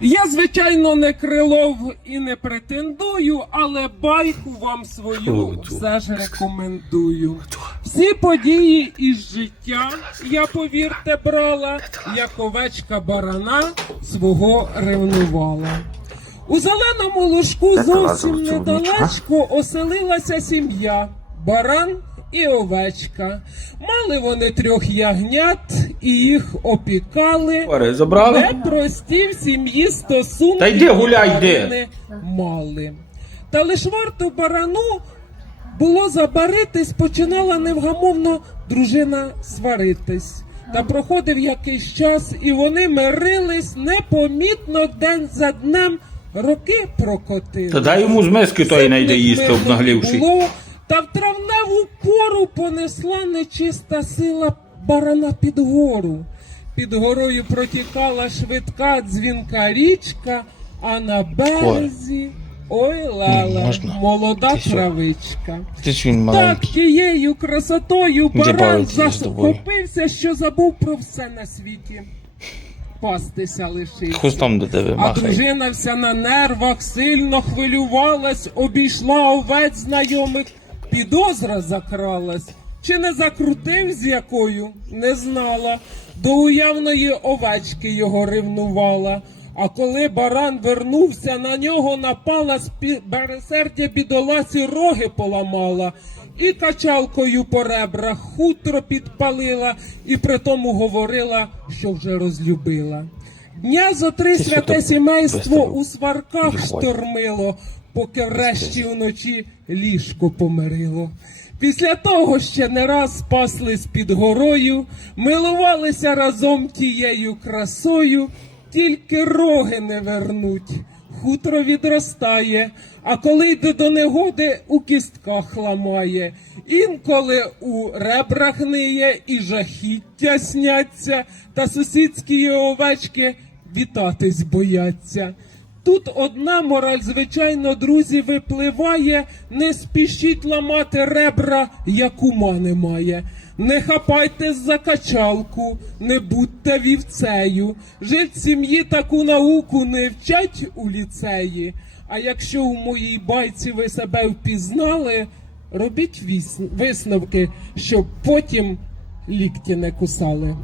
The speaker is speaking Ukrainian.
Я, звичайно, не крилов і не претендую, але байку вам свою все ж рекомендую. Всі події із життя, я повірте, брала, як овечка барана свого ревнувала. У зеленому лужку зовсім недалечко оселилася сім'я, баран і овечка. Мали вони трьох ягнят і їх опікали. Забрали? Непрості в сім'ї стосунки Та йди гуляй, йди. вони мали. Та лиш варто барану було забаритись, починала невгамовно дружина сваритись. Та проходив якийсь час, і вони мирились непомітно день за днем. Роки прокотили. Та дай йому з миски той найде їсти, Мирно обнаглівши. було, Та в травневу пору понесла нечиста сила барана під гору. Під горою протікала швидка дзвінка річка, а на березі ой лала, молода травичка. Так тією красотою баран захопився, що забув про все на світі. Пастися лишився. До тебе А дружина вся на нервах сильно хвилювалась, обійшла овець знайомих, підозра закралась. Чи не закрутив з якою, не знала. До уявної овечки його ревнувала. А коли баран вернувся, на нього напала з пі- бересердя бідоласі роги поламала. І качалкою по ребрах хутро підпалила, і при тому говорила, що вже розлюбила. Дня зо три святе сімейство у сварках штормило, поки врешті вночі ліжко помирило. Після того ще не раз спаслись під горою, милувалися разом тією красою, тільки роги не вернуть. Хутро відростає, а коли йде до негоди, у кістках ламає. Інколи у ребрах гниє і жахіття сняться, та сусідські овечки вітатись бояться. Тут одна мораль, звичайно, друзі, випливає, не спішіть ламати ребра, як ума немає. Не хапайте за качалку, не будьте вівцею. Жить в сім'ї таку науку не вчать у ліцеї. А якщо у моїй байці ви себе впізнали, робіть висновки, щоб потім лікті не кусали.